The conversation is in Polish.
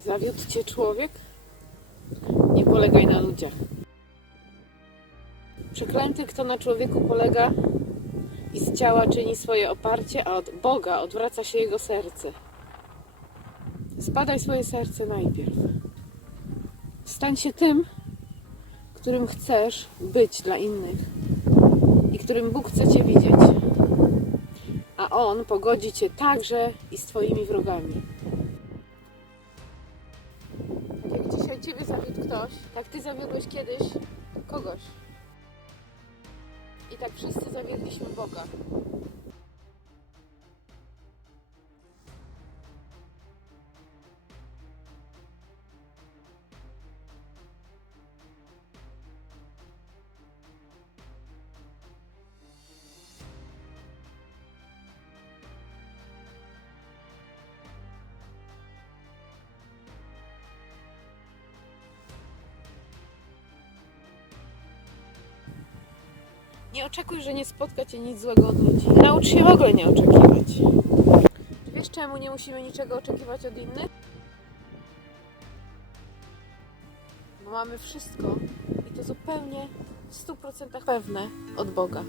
Zawiódł cię człowiek? Nie polegaj na ludziach. Przeklęty, kto na człowieku polega i z ciała czyni swoje oparcie, a od Boga odwraca się jego serce. Zbadaj swoje serce najpierw. Stań się tym, którym chcesz być dla innych i którym Bóg chce Cię widzieć. A On pogodzi Cię także i z Twoimi wrogami. Ciebie zawiódł ktoś, tak Ty zawiodłeś kiedyś kogoś. I tak wszyscy zawiedliśmy Boga. Nie oczekuj, że nie spotka cię nic złego od ludzi. Naucz się w ogóle nie oczekiwać. Wiesz, czemu nie musimy niczego oczekiwać od innych? Bo mamy wszystko i to zupełnie w 100% pewne od Boga.